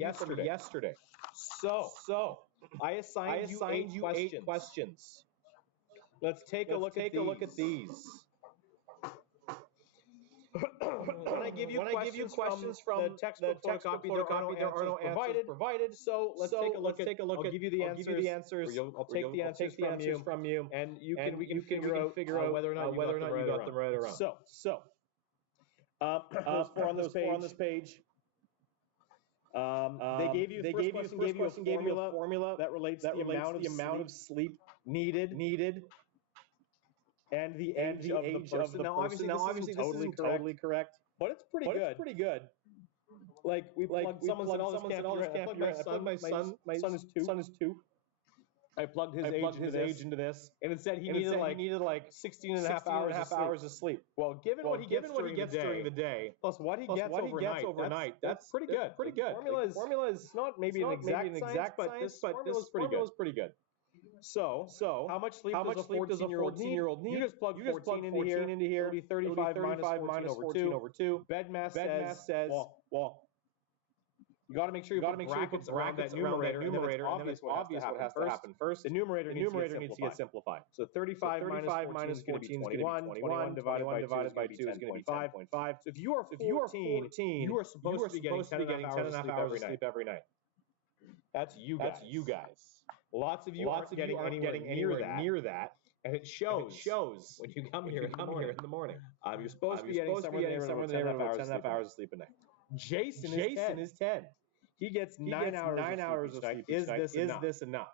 yesterday. So I assigned you eight questions. Let's take a look at these. When I give you questions from the textbook photocopy, there are no answers provided. So let's take a look. I'll give you the answers. I'll take the answers from you, and we can figure out whether or not you got them right or wrong. So on this page. They gave you a formula that relates the amount of sleep needed. And the age of the person. Now, obviously, this isn't totally correct, but it's pretty good. Like someone said, my son is 2. I plugged his age into this, and it said he needed like 16 and a half hours of sleep. Well, given what he gets during the day, plus what he gets overnight, that's pretty good. Formula is not maybe an exact science, but this formula is pretty good. So how much sleep does a 14-year-old need? You just plug 14 into here. It'll be 35 minus 14 over 2. Bed mass says, well, you got to make sure you put brackets around that numerator, and then it's obvious what has to happen first. The numerator needs to get simplified. So 35 minus 14 is going to be 21 divided by 2 is going to be 5.5. So if you are 14, you are supposed to be getting 10.5 hours of sleep every night. That's you guys. Lots of you aren't getting anywhere near that, and it shows when you come here in the morning. You're supposed to be getting somewhere in the neighborhood of 10.5 hours of sleep a night. Jason is 10. He gets 9 hours of sleep. Is this enough?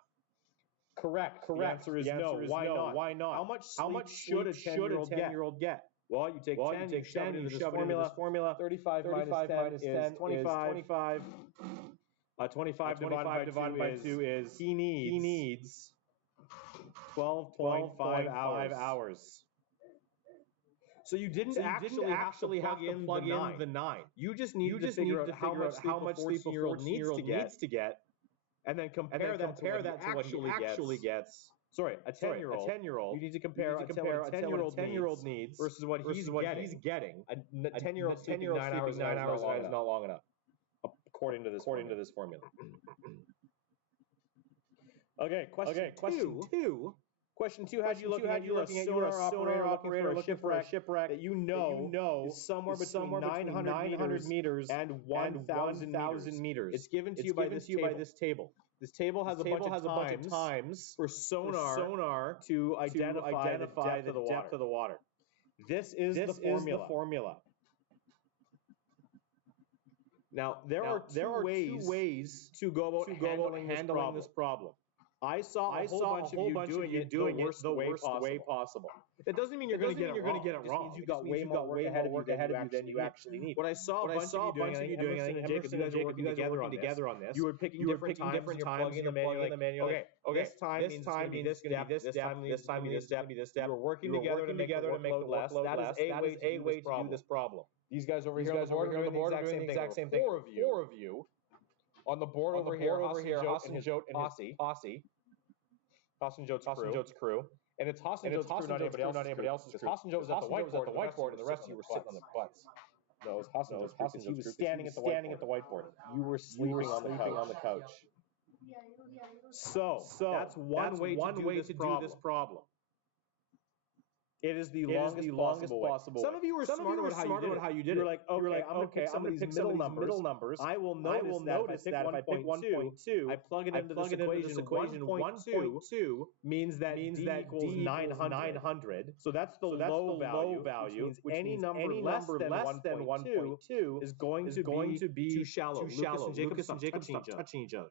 Correct. The answer is no. Why not? How much should a 10-year-old get? Well, you take 10, you shove it into this formula. 35 minus 10 is 25. 25 divided by 2 is he needs 12.5 hours. So you didn't actually have to plug in the 9. You just need to figure out how much sleep a 14-year-old needs to get, and then compare that to what he actually gets. Sorry, a 10-year-old. You need to compare a 10-year-old needs versus what he's getting. A 10-year-old sleeping 9 hours is not long enough. According to this formula. Okay, question two. Question 2 had you looking at a sonar operator looking for a shipwreck that you know is somewhere between 900 meters and 1,000 meters. It's given to you by this table. This table has a bunch of times for sonar to identify the depth of the water. This is the formula. Now, there are two ways to go about handling this problem. I saw a whole bunch of you doing it the worst way possible. That doesn't mean you're going to get it wrong. It just means you've got way more work ahead of you than you actually need. What I saw a bunch of you doing, I think Jacob, you guys are working together on this. You were picking different times, and plugging the manual. Okay, this time means this step, this time means this step. We're working together to make the workload less. That is a way to do this problem. These guys over here on the board are doing the exact same thing. Four of you on the board over here, Hassan Jote and Posse. Hassan Jote's crew. And it's Hassan Jote's crew, not anybody else's crew. Hassan Jote was at the whiteboard, and the rest of you were sitting on the butts. No, it was Hassan Jote's crew. He was standing at the whiteboard. You were sleeping on the couch. So that's one way to do this problem. It is the longest possible. Some of you were smart about how you did it. You're like, I'm going to pick some of these middle numbers. I will notice that if I pick 1.2, I plug it into this equation. 1.2 means that D equals 900. So that's the low value, which means any number less than 1.2 is going to be too shallow. Lucas and Jacob stop touching each other.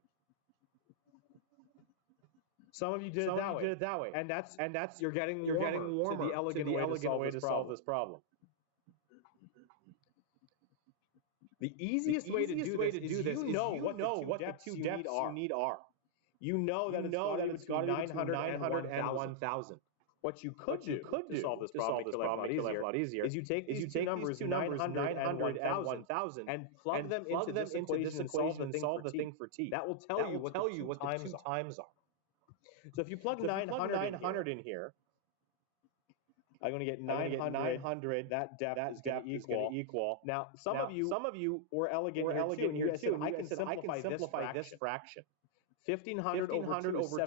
Some of you did it that way, and that's you're getting warmer to the elegant way to solve this problem. The easiest way to do this is you know what the two depths you need are. You know that it's got to be 900 and 1,000. What you could do to solve this problem, make it a lot easier, is you take these two numbers, 900 and 1,000, and plug them into this equation and solve the thing for t. That will tell you what the two times are. So if you plug 900 in here, I'm going to get 900. That depth is going to equal. Now, some of you were elegant here too. I can simplify this fraction. 1,500 over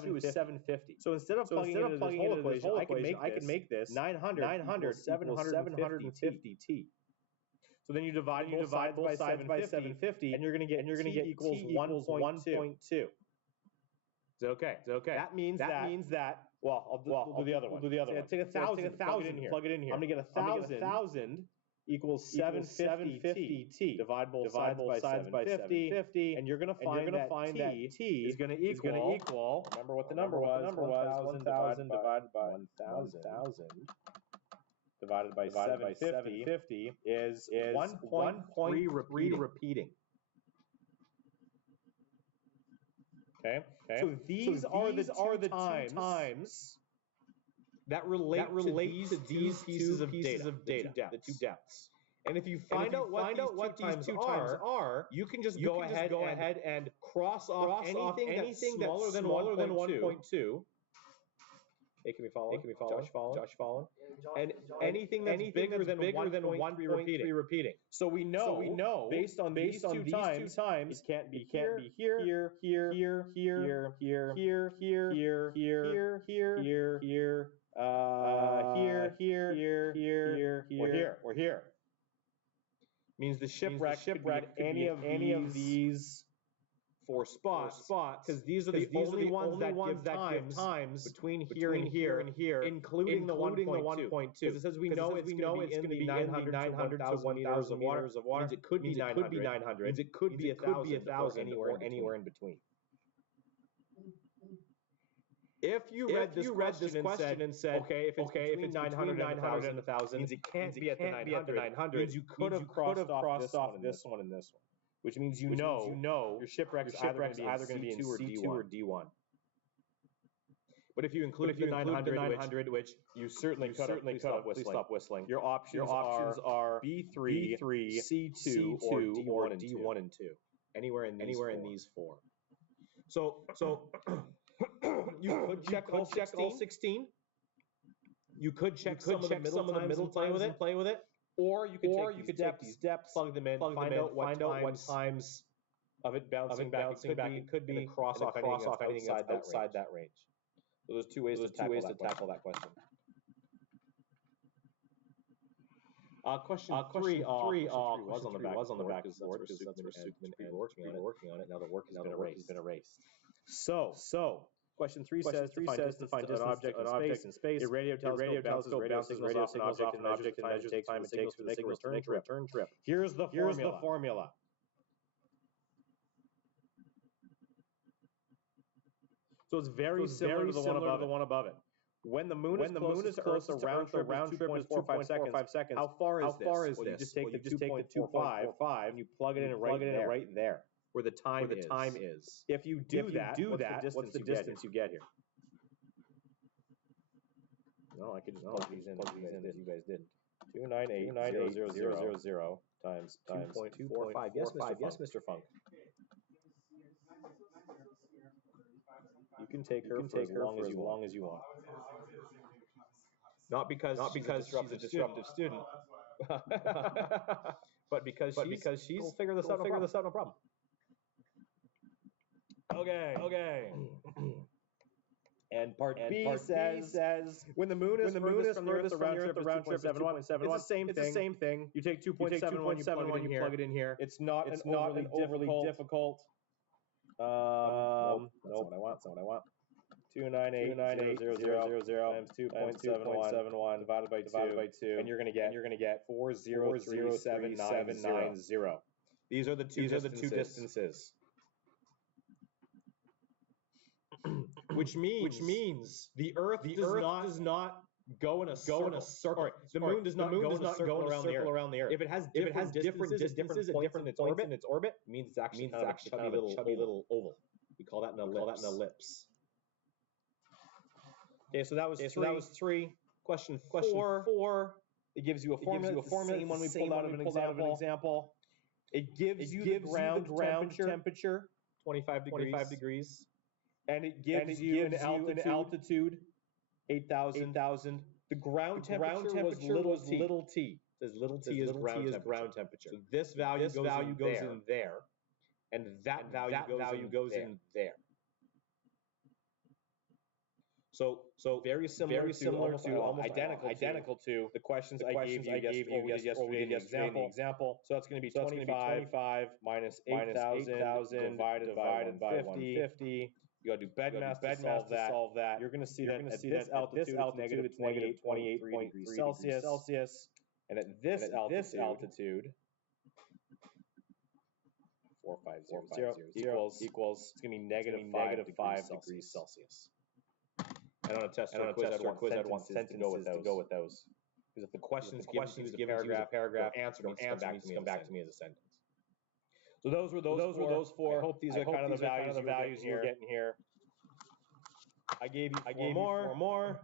2 is 750. So instead of plugging into this whole equation, I can make this 900 equals 750t. So then you divide both sides by 750, and you're going to get t equals 1.2. Is it okay? That means that. Well, we'll do the other one. Take 1,000. Plug it in here. I'm going to get 1,000 equals 750t. Divide both sides by 750, and you're going to find that t is going to equal. Remember what the number was? 1,000 divided by 1,000 divided by 750 is 1.3 repeating. Okay. So these are the two times that relate to these pieces of data, the two depths. And if you find out what these two times are, you can just go ahead and cross off anything that's smaller than 1.2. Hey, can we follow? Josh following? And anything that's bigger than 1.3 repeating. So we know based on these two times, it can't be here, here, or here. Means the shipwreck could be any of these four spots, because these are the only ones that give times between here and here, including the 1.2. Because it says we know it's going to be 900 to 1,000 meters of water. Means it could be 900. Means it could be 1,000 or anywhere in between. If you read this question and said, okay, if it's between 900 and 1,000, means it can't be at the 900. Means you could have crossed off this one and this one. Which means you know your shipwreck's either going to be in C2 or D1. But if you include the 900, which you certainly could have, please stop whistling. Your options are B3, C2, or D1 and 2. Anywhere in these four. So you could check all 16. You could check some of the middle times and play with it. Or you could take these steps, plug them in, find out what times of it bouncing back it could be, and cross off anything outside that range. So there's two ways to tackle that question. Question three was on the back of the board because that's where Superman and working on it. Now the work has been erased. So. Question 3 says to find distance an object in space. A radio telescope bounces radio signals off an object and measures the time it takes for the signals to make a return trip. Here's the formula. So it's very similar to the one above it. When the moon is close, the round trip is 2.45 seconds. How far is this? Well, you just take the 2.45 and you plug it in right there. Where the time is. If you do that, what's the distance you get here? No, I could just plug these in as you guys didn't. 298,000 times 2.45. Yes, Mr. Funk. You can take her for as long as you want. Not because she's a disruptive student, but because she's we'll figure this out. No problem. Okay. And part B says when the moon is furthest from the Earth, the round trip is 7.71. It's the same thing. You take 2.71, you plug it in here. It's not overly difficult. Nope. That's what I want. 298,000 times 2.71 divided by 2, and you're going to get 403,790. These are the two distances. Which means the Earth does not go in a circle. The moon does not go in a circle around the Earth. If it has different distances at different points in its orbit, it means it's actually kind of a chubby little oval. We call that an ellipse. Okay, so that was three. Question four. It gives you a formula. The same one we pulled out of an example. It gives you the ground temperature, 25 degrees. And it gives you an altitude, 8,000. The ground temperature was little t. It says little t is ground temperature. So this value goes in there, and that value goes in there. So very similar to almost identical to the questions I gave you yesterday in the example. So that's going to be 25 minus 8,000 divided by 150. You got to do bedmass to solve that. You're going to see that at this altitude it's negative 28.3 degrees Celsius. And at this altitude, 4500 equals, it's going to be negative 5 degrees Celsius. And on a test or quiz, I'd want sentences to go with those. Because if the question's given to the paragraph, answer needs to come back to me as a sentence. So those were those four. I hope these are kind of the values you were getting here. I gave you four more.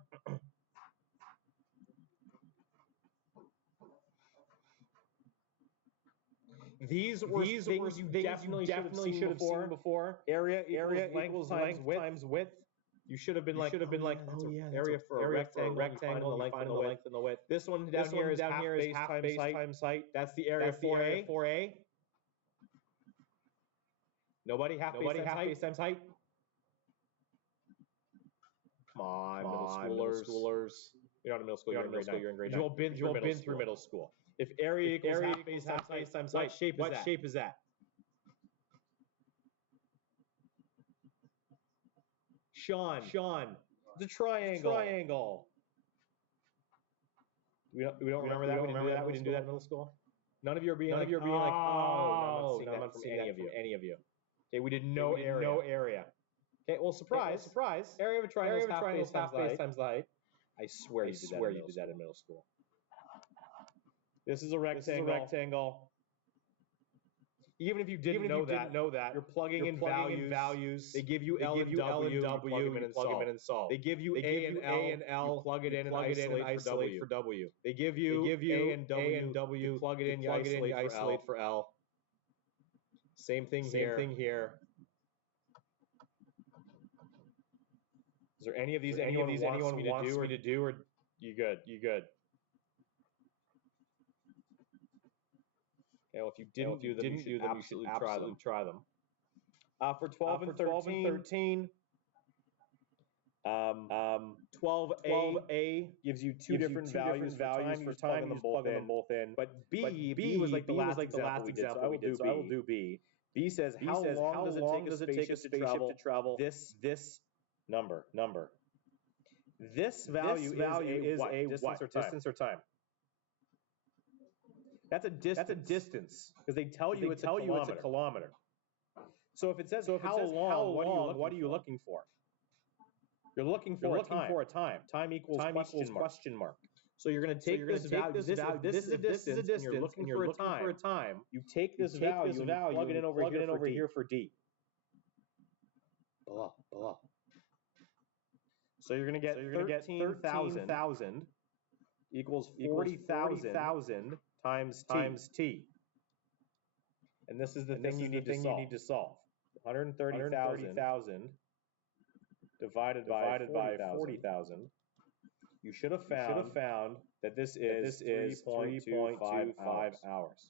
These were things you definitely should have seen before. Area equals length times width. You should have been like, oh yeah, area for a rectangle, the length and the width. This one down here is half base times height. That's the area 4A. Nobody half base times height. Come on, middle schoolers. You're not in middle school. You're in grade 9. You've all been through middle school. If area equals half base times height, what shape is that? Sean, it's a triangle. We don't remember that. We didn't do that in middle school. None of you are being like, oh, no, I'm not seeing any of you. Okay, we did no area. Okay, well, surprise. Area of a triangle is half base times the height. I swear you did that in middle school. This is a rectangle. Even if you didn't know that, you're plugging in values. They give you L and W, you plug them in and solve. They give you A and L, you plug it in and isolate for W. They give you A and W, you plug it in, you isolate for L. Same thing here. Is there any of these anyone wants me to do, or you good? Okay, well, if you didn't do them, you should absolutely try them. For 12 and 13, 12A gives you two different values for time. You just plug them both in. But B was like the last example we did, so I will do B. B says, how long does it take a spaceship to travel this number? This value is a distance or time? That's a distance because they tell you it's a kilometer. So if it says how long, what are you looking for? You're looking for a time. Time equals question mark. So you're going to take this value. This is a distance. And you're looking for a time. You take this value and plug it in over here for D. Blah. So you're going to get 13,000 equals 40,000 times T. And this is the thing you need to solve. 130,000 divided by 40,000. You should have found that this is 3.25 hours.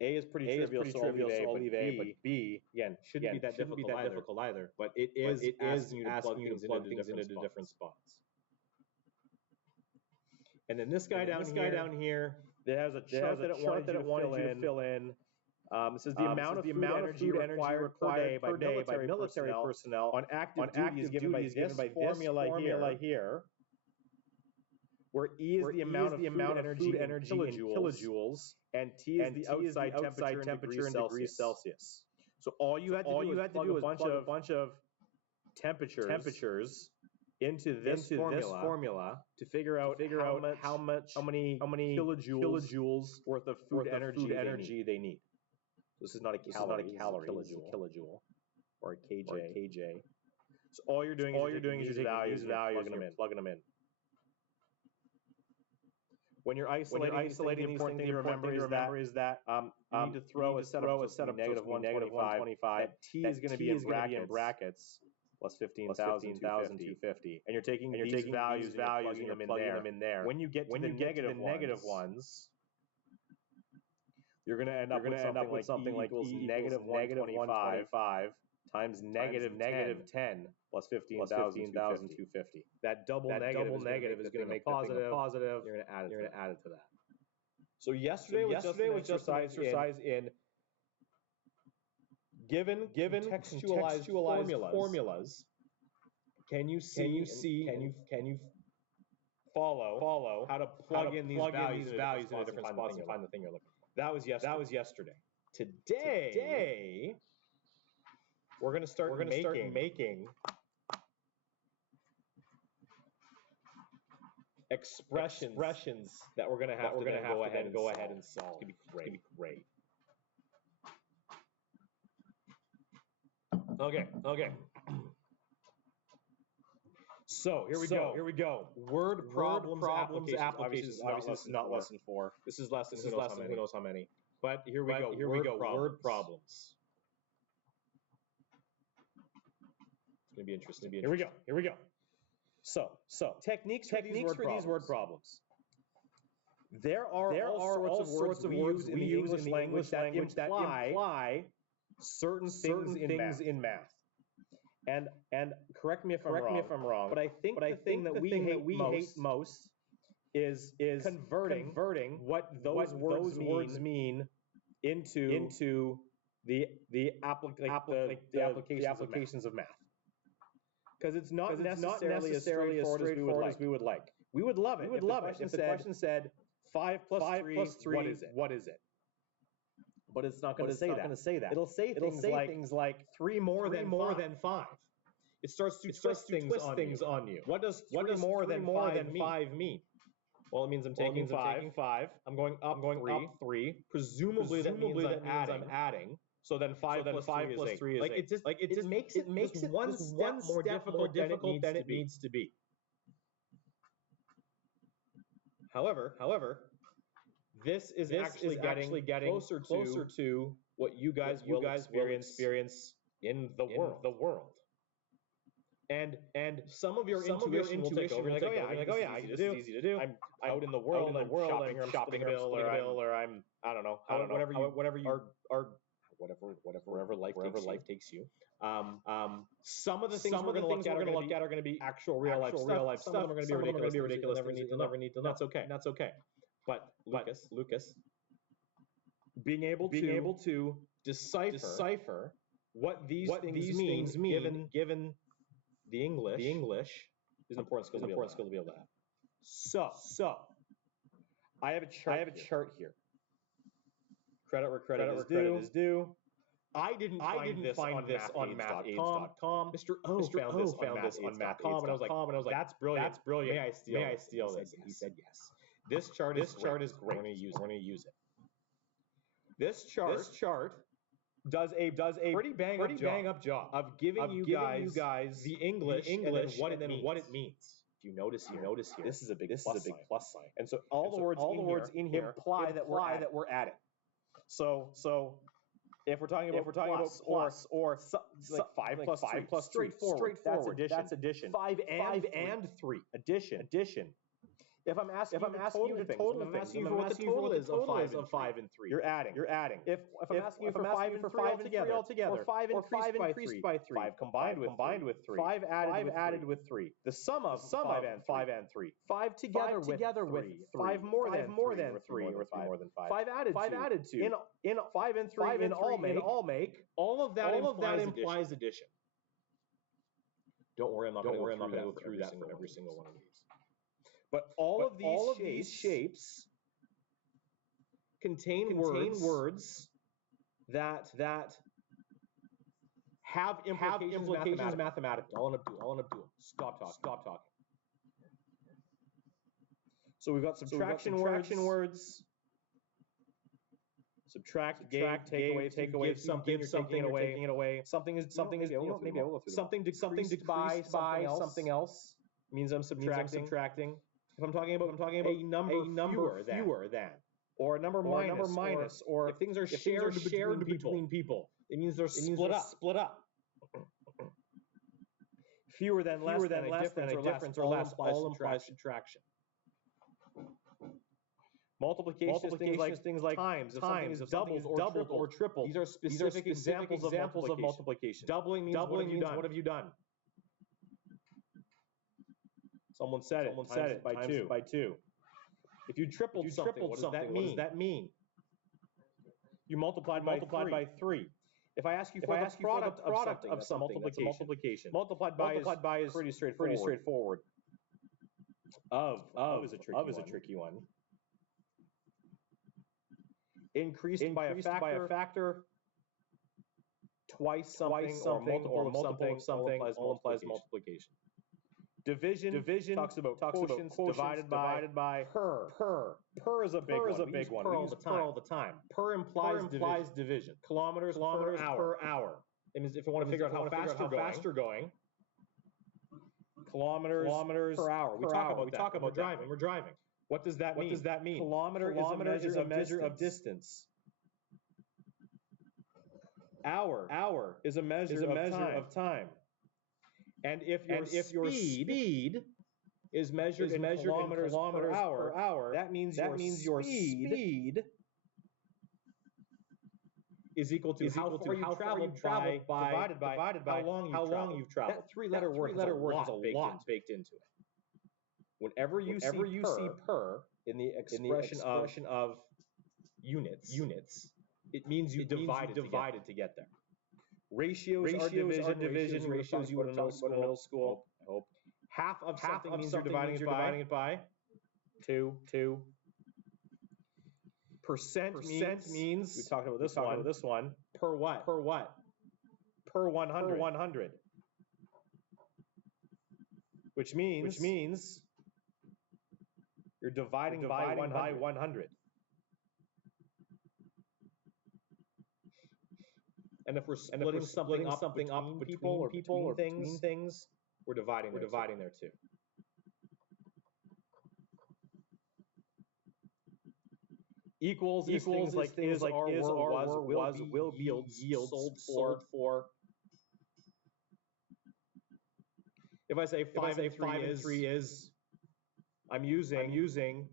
A is pretty trivial, so I'll leave A, but B, again, shouldn't be that difficult either. But it is asking you to plug things into different spots. And then this guy down here, that has a chart that it wanted you to fill in. It says the amount of food energy required per day by military personnel on active duty is given by this formula here, where E is the amount of food energy in kilojoules, and T is the outside temperature in degrees Celsius. So all you had to do was plug a bunch of temperatures into this formula to figure out how many kilojoules worth of food energy they need. This is not a calorie, it's a kilojoule or a kJ. So all you're doing is you're taking these values and plugging them in. When you're isolating these things, you remember is that you need to throw a setup of negative 125. That T is going to be in brackets. plus 15,250. And you're taking these values and plugging them in there. When you get to the negative ones, you're going to end up with something like E equals negative 125 times negative 10 plus 15,250. That double negative is going to make the thing a positive. You're going to add it to that. So yesterday was just an exercise in given contextualized formulas. Can you follow how to plug in these values in a different spot and find the thing you're looking for? That was yesterday. Today we're going to start making expressions that we're going to have to go ahead and solve. It's going to be great. Okay. So here we go. Word problems applications. Obviously, this is not lesson 4. This is lesson who knows how many. But here we go. Word problems. It's going to be interesting. Here we go. So techniques for these word problems. There are all sorts of words in the English language that imply certain things in math. And correct me if I'm wrong, but I think the thing that we hate most is converting what those words mean into the applications of math. Because it's not necessarily as straightforward as we would like. We would love it if the question said 5 plus 3, what is it? But it's not going to say that. It'll say things like 3 more than 5. It starts to twist things on you. What does 3 more than 5 mean? Well, it means I'm taking 5. I'm going up 3. Presumably that means I'm adding. So then 5 plus 3 is 8. It just makes it one step more difficult than it needs to be. However, this is actually getting closer to what you guys will experience in the world. And some of your intuition will take over. Like, oh yeah, this is easy to do. I'm out in the world, I'm shopping a bill, or I'm I don't know, wherever life takes you. Some of the things we're going to look at are going to be actual real life stuff. Some of them are going to be ridiculous. Never need to know. That's okay. But Lucas, being able to decipher what these things mean given the English is an important skill to be able to have. So I have a chart here. Credit where credit is due. I didn't find this on mathaids.com. Mr. O found this on mathaids.com, and I was like, that's brilliant. May I steal this? He said yes. This chart is great. We're going to use it. This chart does a pretty bang up job of giving you guys the English and then what it means. If you notice here, this is a big plus sign. And so all the words in here imply that we're adding. So if we're talking about plus or like 5 plus 3, straightforward. That's addition. 5 and 3. Addition. If I'm asking you the total of things, I'm asking you for what the total is of 5 and 3. You're adding. If I'm asking you for 5 and 3 altogether, or 5 increased by 3, 5 combined with 3, 5 added with 3. The sum of 5 and 3. 5 together with 3. 5 more than 3, or 3 more than 5. 5 added to. In 5 and 3 in all make. All of that implies addition. Don't worry, I'm not going to go through that for every single one of these. But all of these shapes contain words that have implications mathematically. All I'm gonna do. Stop talking. So we've got subtraction words. Subtract, take away, something, you're taking it away. Something is maybe I will go through something decreased by something else means I'm subtracting. If I'm talking about a number fewer than, or a number minus, or if things are shared between people, it means they're split up. Fewer than less than a difference or less all implies subtraction. Multiplication is things like times, if something is doubled or tripled. These are specific examples of multiplication. Doubling means what have you done? Someone said it, times it by 2. If you tripled something, what does that mean? You multiplied by 3. If I ask you for the product of something, that's a multiplication. Multiplied by is pretty straightforward. Of is a tricky one. Increased by a factor, twice something or multiple of something all implies multiplication. Division talks about quotients divided by per. Per is a big one. We use per all the time. Per implies division. Kilometers per hour. It means if I want to figure out how fast you're going, kilometers per hour. We talk about driving. We're driving. What does that mean? Kilometer is a measure of distance. Hour is a measure of time. And if your speed is measured in kilometers per hour, that means your speed is equal to how far you traveled divided by how long you've traveled. That three-letter word has a lot baked into it. Whenever you see per in the expression of units, it means you divided to get there. Ratios are division. Ratios you would have known in middle school. I hope. Half of something means you're dividing it by 2. Percent means we talked about this one. Per what? Per 100. Which means you're dividing by 100. And if we're splitting something up between people or between things, we're dividing there too. Equals things like is, are, was, will, yield, sold for. If I say 5 and 3 is, I'm using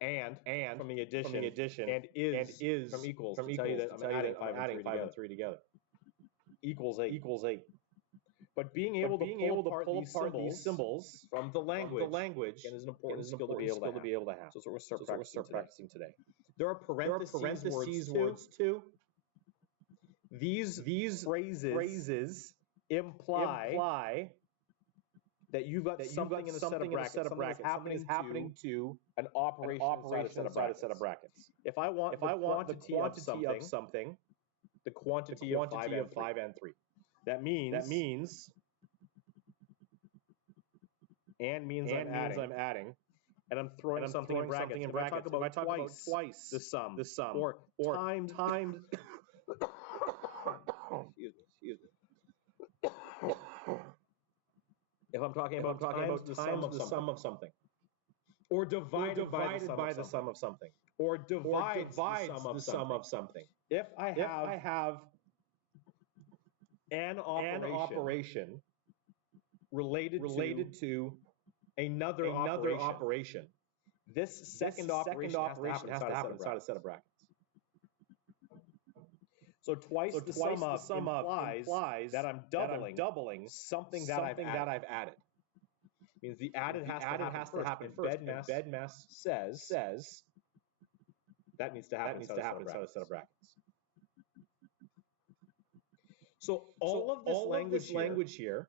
and from the addition and is from equals to tell you that I'm adding 5 and 3 together. Equals 8. But being able to pull apart these symbols from the language is an important skill to be able to have. So that's what we're start practicing today. There are parentheses words too. These phrases imply that you've got something in a set of brackets. Something is happening to an operation inside a set of brackets. If I want the quantity of something, the quantity of 5 and 3. That means I'm adding, and I'm throwing something in brackets. If I talk about twice the sum, or timed. Excuse me. If I'm talking about the sum of something, or divided by the sum of something, or divides the sum of something. If I have an operation related to another operation, this second operation has to happen inside a set of brackets. So twice the sum of implies that I'm doubling something that I've added. Means the added has to happen first. And Bedmess says that needs to happen inside a set of brackets. So all of this language here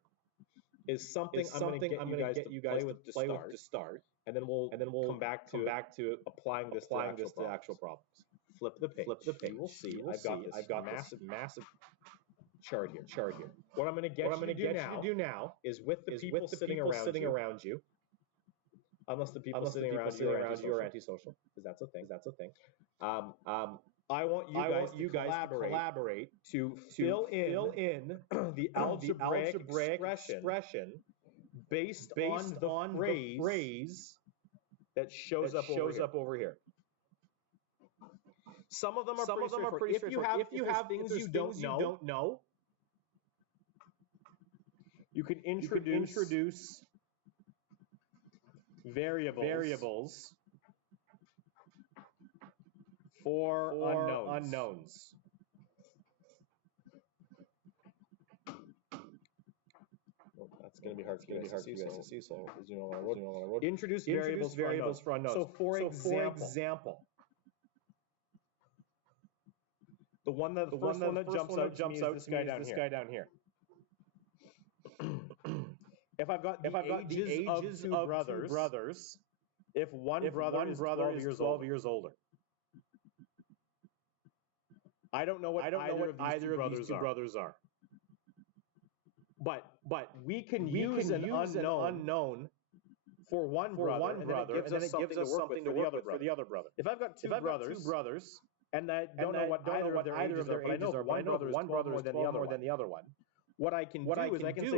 is something I'm going to get you guys to play with to start, and then we'll come back to applying this to actual problems. Flip the page. You will see. I've got this massive chart here. What I'm going to get you to do now is with the people sitting around you. Unless the people sitting around you are antisocial, because that's a thing. I want you guys to collaborate to fill in the algebraic expression based on the phrase that shows up over here. Some of them are pretty straightforward. If you have things you don't know, You can introduce variables for unknowns. Well, that's going to be hard for you guys to see, so you know what I wrote. Introduce variables for unknowns. So for example, the first one that jumps out to me is this guy down here. If I've got the ages of two brothers, if one brother is 12 years older, I don't know what either of these two brothers are. But we can use an unknown for one brother, and then it gives us something to work with for the other brother. If I've got two brothers, and I don't know what either of their ages are, but I know one brother is 12 more than the other one. What I can do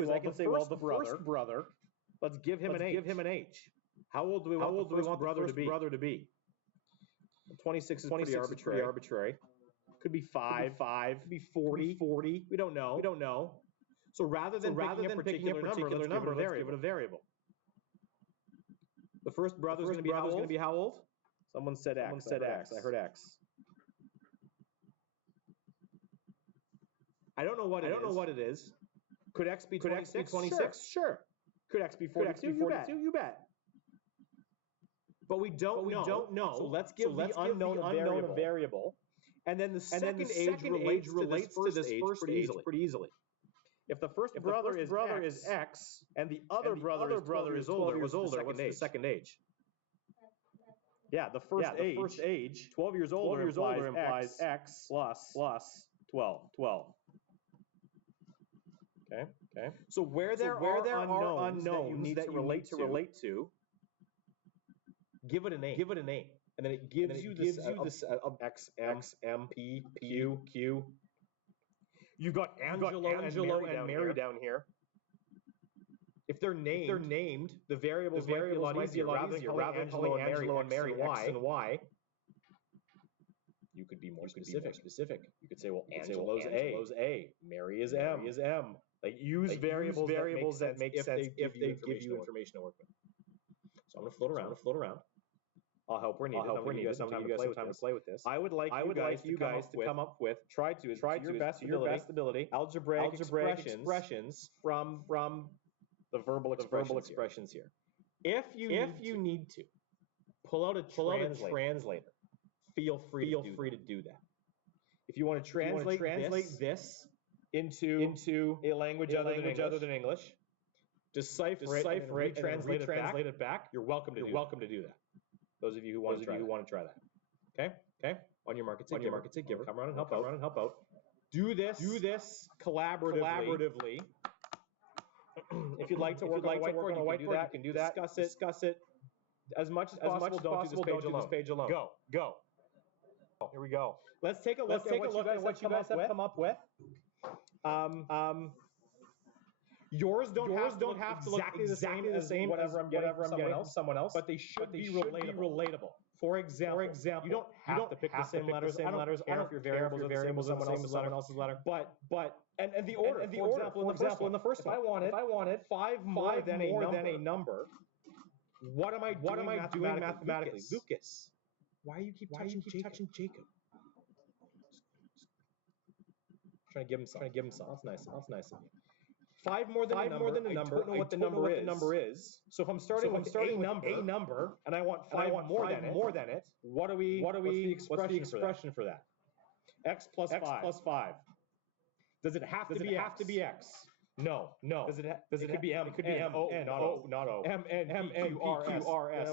is I can say, well, the first brother, let's give him an age. How old do we want the first brother to be? 26 is pretty arbitrary. Could be 5, could be 40. We don't know. So rather than picking a particular number, let's give it a variable. The first brother is going to be how old? Someone said X. I heard X. I don't know what it is. Could X be 26? Sure. Could X be 42? You bet. But we don't know. So let's give the unknown a variable. And then the second age relates to this first age pretty easily. If the first brother is X and the other brother is older, what's the second age? Yeah, the first age, 12 years older implies X plus 12. Okay. So where there are unknowns that you need to relate to, give it a name. And then it gives you this X, M, P, Q. You've got Angelo and Mary down here. If they're named, the variables might be a lot easier. Rather than calling Angelo and Mary X and Y, you could be more specific. You could say, well, Angelo's A, Mary is M. Like use variables that make sense if they give you information to work with. So I'm going to float around. I'll help where needed. I'm you guys time to play with this. I would like you guys to come up with, try to your best ability, algebraic expressions from the verbal expressions here. If you need to, pull out a translator. Feel free to do that. If you want to translate this into a language other than English, decipher it, retranslate it back. You're welcome to do that. Those of you who want to try that. Okay. On your market, say giver. Come around and help out. Do this collaboratively. If you'd like to work on a whiteboard, you can do that. Discuss it as much as possible. Don't do this page alone. Go. Here we go. Let's take a look at what you guys have come up with. Yours don't have to look exactly the same whatever I'm getting from someone else, but they should be relatable. For example, you don't have to pick the same letters. I don't care if your variables are the same as someone else's letter. But the order. For example, in the first one, if I wanted 5 more than a number, what am I doing mathematically? Lucas, why you keep touching Jacob? Trying to give him some. That's nice of you. 5 more than a number. I don't know what the number is. So if I'm starting with a number, and I want 5 more than it, what's the expression for that? X plus 5. Does it have to be X? No. Does it could be M? It could be M. Not O. M N Q R S.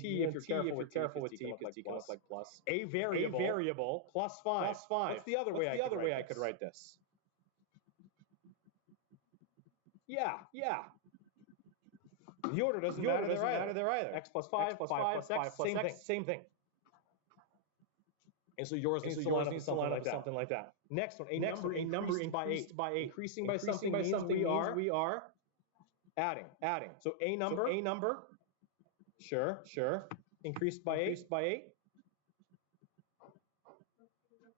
T if you're careful with T because T can look like plus. A variable plus 5. What's the other way I could write this? Yeah. The order doesn't matter there either. X plus 5 plus X, same thing. And so yours needs to line up something like that. Next one, a number increased by 8. Increasing by something means we are adding. So a number. Sure. Increased by 8.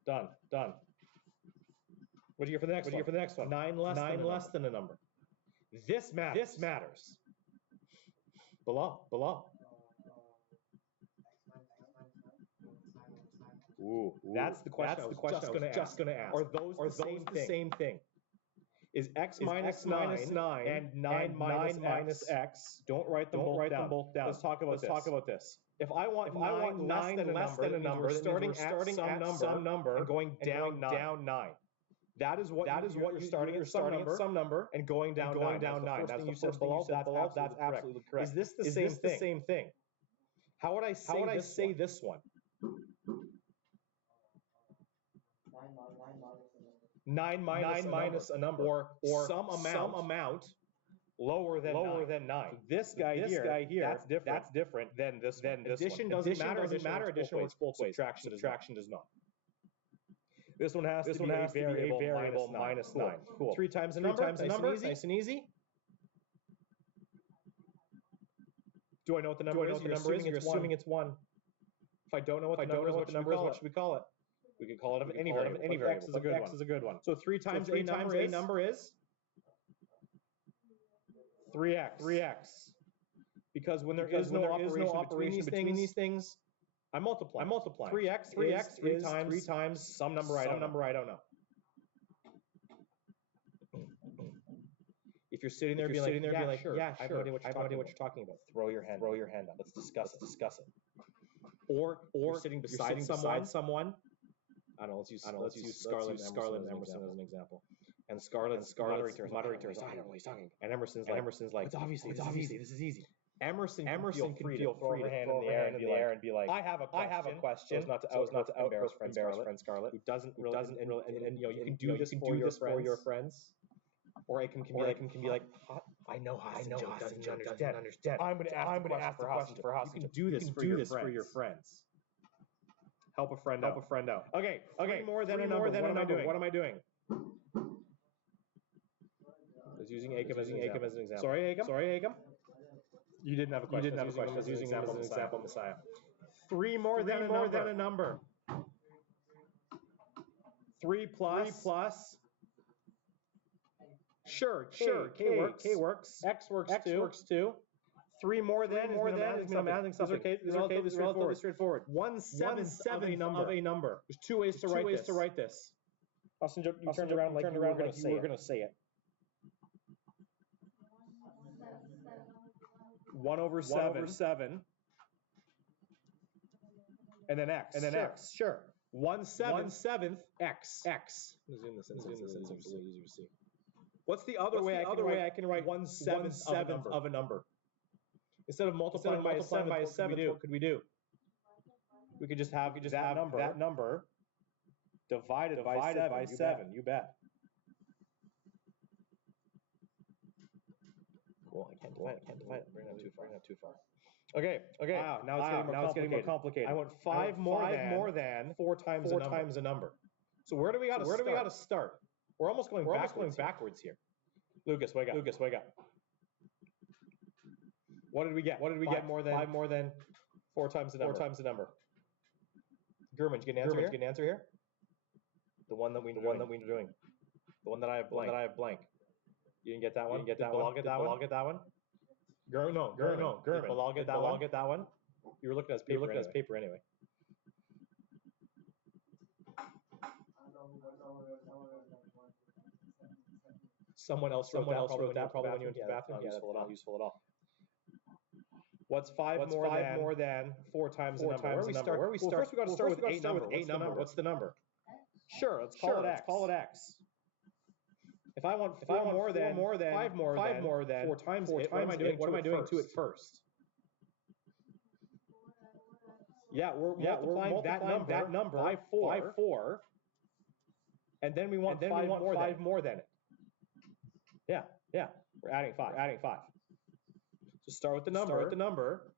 Done. What do you get for the next one? 9 less than a number. This matters. Below. Ooh, that's the question I was just going to ask. Are those the same thing? Is x minus 9 and 9 minus x? Don't write them both down. Let's talk about this. If I want 9 less than a number, then starting at some number and going down 9. That is what you're starting at some number and going down 9. That's the first thing you said below. That's absolutely correct. Is this the same thing? How would I say this one? 9 minus a number, or some amount lower than 9. So this guy here, that's different than this one. Addition doesn't matter. Addition works both ways. Subtraction does not. This one has to be a variable minus 9. Cool. 3 times a number. Nice and easy. Do I know what the number is? You're assuming it's 1. If I don't know what the number is, what should we call it? We could call it any variable. X is a good one. So 3 times a number is 3x. Because when there is no operation between these things, I'm multiplying. 3x is 3 times some number I don't know. If you're sitting there being like, sure, I have no idea what you're talking about. Throw your hand up. Let's discuss it. Or you're sitting beside someone. I don't know. Let's use Scarlett and Emerson as an example. And Scarlett's moderator. I don't know what he's talking about. And Emerson's like, it's obviously this is easy. Emerson can feel free to throw her hand in the air and be like, I have a question. So as not to embarrass friend Scarlett, who doesn't and you can do this for your friends. Or it can be like, I know Hassan doesn't understand. I'm going to ask the question for Hassan. You can do this for your friends. Help a friend out. Okay. More than a number. What am I doing? I was using Acom as an example. Sorry, Acom. You didn't have a question. I was using him as an example, Messiah. 3 more than a number. 3 plus. Sure. K works. X works too. 3 more than is I'm adding something. This is relatively straightforward. 1/7 of a number. There's 2 ways to write this. Austin, you turned around like you were going to say it. 1/7. And then x. Sure. 1/7 x. I'm going to zoom this in so it's easier to see. What's the other way I can write 1/7 of a number? Instead of multiplying by a 7, what could we do? We could just have that number divided by 7. You bet. Cool. I can't divide it. Bring it too far. Okay. Wow. Now it's getting more complicated. I want 5 more than 4 times a number. So where do we got to start? We're almost going backwards here. Lucas, wake up. What did we get? 5 more than 4 times the number. Gurman, did you get an answer here? The one that we're doing. The one that I have blank. You didn't get that one? Did Bilal get that one? Gurman. Did Bilal get that one? You were looking at his paper anyway. Someone else wrote that probably when you went to the bathroom. Yeah, that's not useful at all. What's 5 more than 4 times the number? Where we start? First we got to start with a number. What's the number? Sure, let's call it x. If I want 5 more than 4 times it, what am I doing to it first? Yeah, we're multiplying that number by 4. And then we want 5 more than it. Yeah. We're adding 5. So start with the number.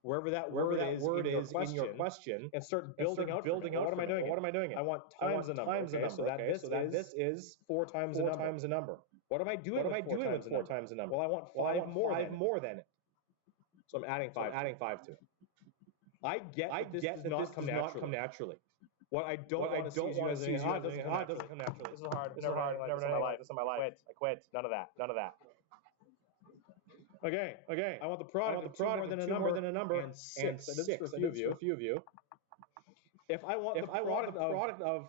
Wherever that word is in your question, and start building out. What am I doing? I want times a number. So this is 4 times a number. What am I doing with 4 times a number? Well, I want 5 more than it. So I'm adding 5 to it. I get this does not come naturally. What I don't want to see is it doesn't come naturally. This is hard. I've never done this in my life. I quit. None of that. Okay. I want the product of more than a number and 6. This is for a few of you. If I want the product of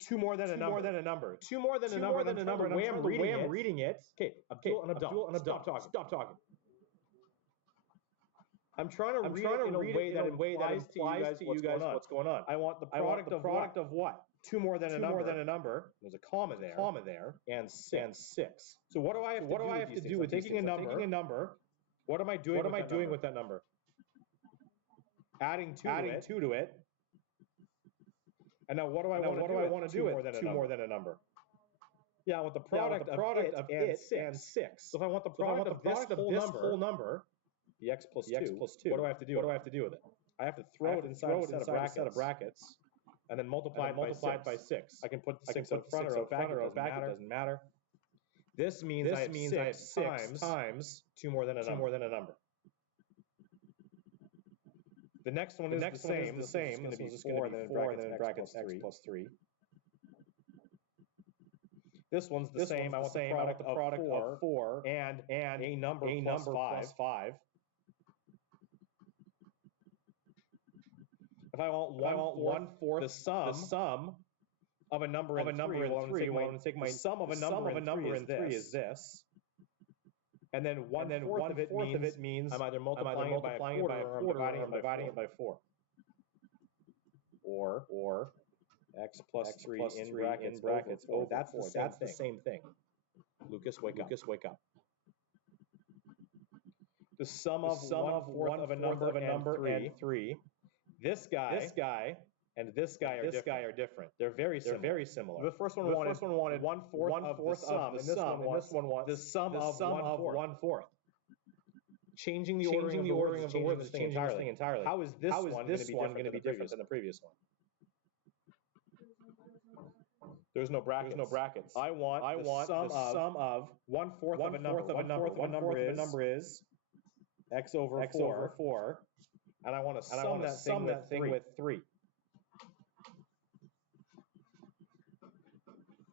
2 more than a number. 2 more than a number. The way I'm reading it. Okay, Abdul, stop talking. I'm trying to read it in a way that implies to you guys what's going on. I want the product of what? 2 more than a number. There's a comma there. And 6. So what do I have to do with taking a number? What am I doing with that number? Adding 2 to it. And now what do I want to do with 2 more than a number? Yeah, I want the product of it and 6. So if I want the product of this whole number, the x plus 2, what do I have to do with it? I have to throw it inside a set of brackets and then multiply it by 6. I can put the 6 out front or out back, it doesn't matter. This means I have 6 times 2 more than a number. The next one is the same. This is going to be 4 and then in brackets x plus 3. This one's the same. I want the product of 4 and a number plus 5. If I want 1/4 the sum of a number in 3, well, I'm going to take my sum of a number in 3 is this. And then 1/4 of it means I'm either multiplying it by a quarter or I'm dividing it by 4. Or x plus 3 in brackets. Oh, that's the same thing. Lucas, wake up. The sum of 1/4 of a number and 3. This guy and this guy are different. They're very similar. The first one wanted 1/4 of the sum, and this one wants the sum of 1/4. Changing the ordering of the words is changing this thing entirely. How is this one going to be different than the previous one? There's no brackets. I want the sum of 1/4 of a number. 1/4 of a number is x over 4. And I want to sum that thing with 3.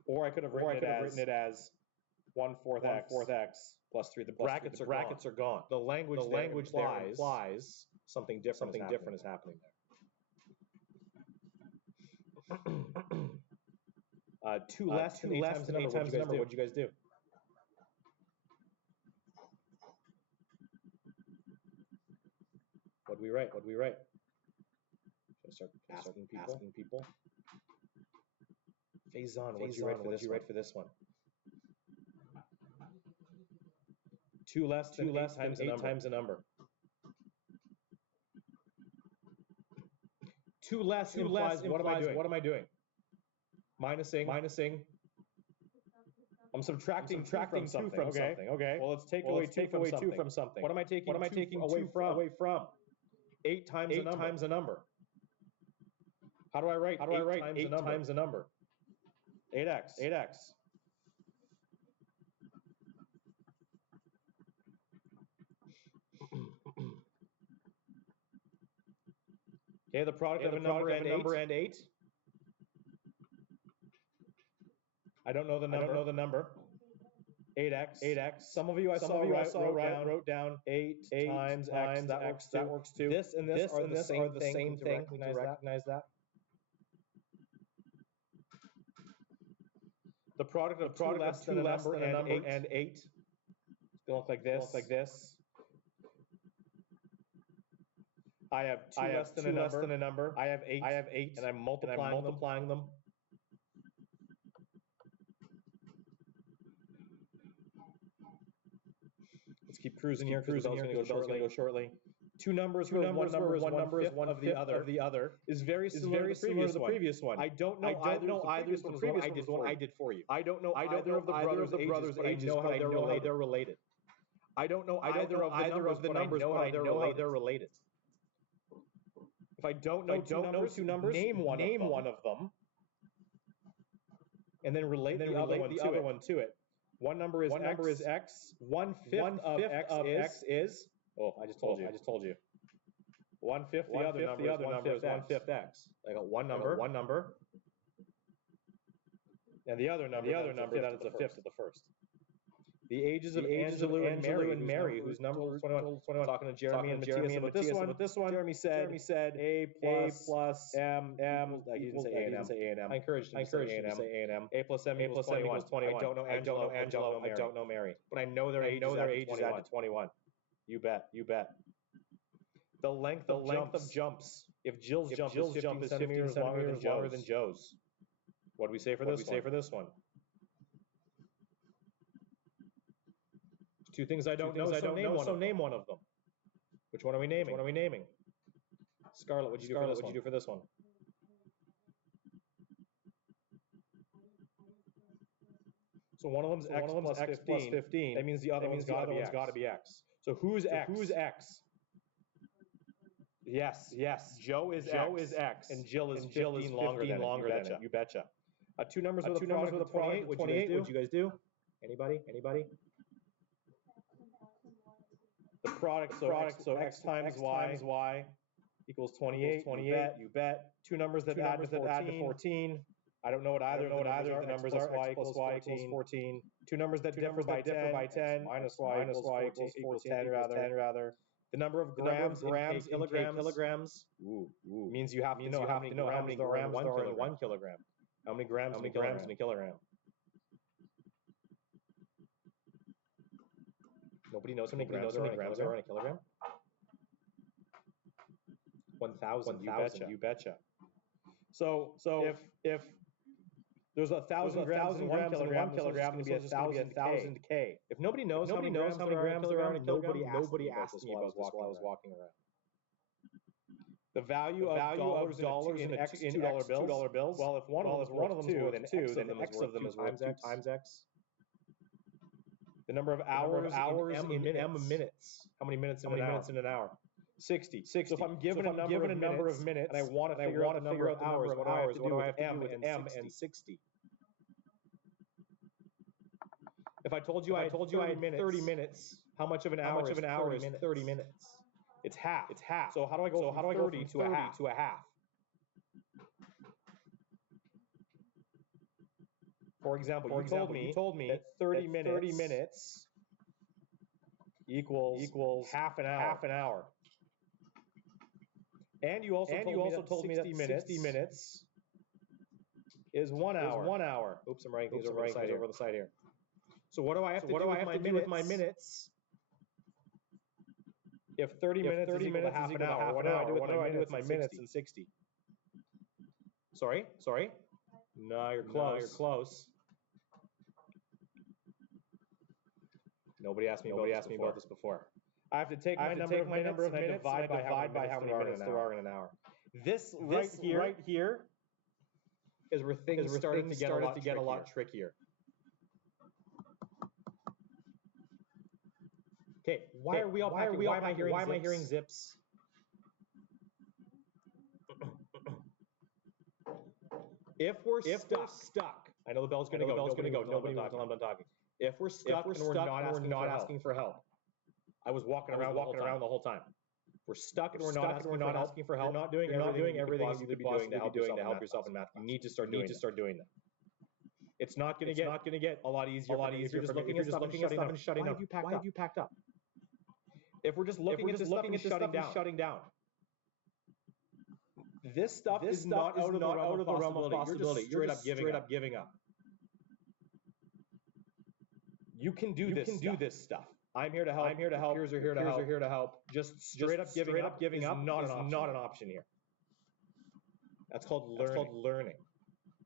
Or I could have written it as 1/4 x plus 3. The brackets are gone. The language there implies something different is happening there. 2 less than 8 times the number. What did you guys do? What do we write? Should I start asking people? Faison, what did you write for this one? 2 less than 8 times a number. 2 less implies what am I doing? Minusing. I'm subtracting 2 from something. Okay. Well, let's take away 2 from something. What am I taking away from? 8 times a number. How do I write 8 times a number? 8x. Okay, the product of a number and 8. I don't know the number. 8x. Some of you I saw wrote down 8 times x. That works too. This and this are the same thing. Recognize that. The product of 2 less than a number and 8. It's going to look like this. I have 2 less than a number. I have 8. And I'm multiplying them. Let's keep cruising here because the bell's going to go shortly. 2 numbers where one number is one of the other is very similar to the previous one. I don't know either of the previous one I did for you. I don't know either of the brothers' ages, but I know how they're related. I don't know either of the numbers, but I know how they're related. If I don't know 2 numbers, name one of them, and then relate the other one to it. One number is x. 1/5 of x is. Oh, I just told you. 1/5. The other number is 1/5 x. I got one number. And the other number that is a fifth of the first. The ages of Angelo and Mary, whose number was 21. Talking to Jeremy and Matthias about this one. Jeremy said A plus M equals A and M. I encouraged him to say A and M. A plus M equals 21. I don't know Angelo. I don't know Mary. But I know their ages add to 21. You bet. The length of jumps. If Jill's jump is 15 centimeters longer than Joe's. What do we say for this one? Two things I don't know, so name one of them. Which one are we naming? Scarlett, what'd you do for this one? So one of them's X plus 15. That means the other one's got to be X. So who's X? Yes. Joe is X. And Jill is 15 longer than it. You betcha. Two numbers with a product of 28. What'd you guys do? Anybody? The product, so X times Y equals 28. You bet. Two numbers that add to 14. I don't know what either of the numbers are. X plus Y equals 14. Two numbers that differ by 10. Minus Y equals 10 rather. The number of grams in kilograms. Means you have to know how many grams there are in 1 kilogram. How many grams in a kilogram? Nobody knows how many grams there are in a kilogram? 1,000. You betcha. So if there's 1,000 grams in 1 kilogram, it's going to be 1,000 K. If nobody knows how many grams there are in a kilogram, nobody asked me about this while I was walking around. The value of dollars in $2 bills. Well, if one of them is worth 2, then X of them is worth 2 times X. The number of hours in minutes. How many minutes in an hour? 60. So if I'm given a number of minutes and I want to figure out the number of hours, what do I have to do with M and 60? If I told you I had 30 minutes, how much of an hour is 30 minutes? It's half. So how do I go from 30 to a half? For example, you told me that 30 minutes equals half an hour. And you also told me that 60 minutes is 1 hour. Oops, I'm writing things over the side here. So what do I have to do with my minutes? If 30 minutes is equal to half an hour, what do I do with my minutes and 60? Sorry? No, you're close. Nobody asked me about this before. I have to take my number of minutes and divide by how many minutes there are in an hour. This right here is where things started to get a lot trickier. Okay, why am I hearing zips? If we're stuck, I know the bell's going to go. Nobody will until I'm done talking. If we're stuck and we're not asking for help, I was walking around the whole time. We're stuck and we're not asking for help. You're not doing everything you could be doing to help yourself in math. You need to start doing that. It's not going to get a lot easier. If you're just looking at stuff and shutting up. Why have you packed up? If we're just looking at stuff and shutting down. This stuff is not out of the realm of possibility. You're just straight up giving up. You can do this stuff. I'm here to help. Peers are here to help. Just straight up giving up is not an option here. That's called learning.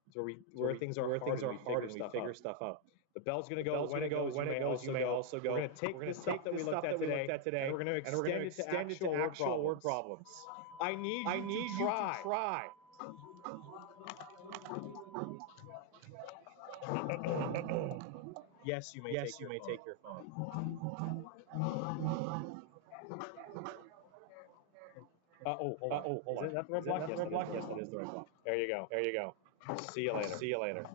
It's where things are hard and we figure stuff out. The bell's going to go. When it goes, you may also go. We're going to take this stuff that we looked at today, and we're going to extend it to actual word problems. I need you to try. Yes, you may take your phone. Hold on. Is that the right block? Yes, that is the right block. There you go. See you later.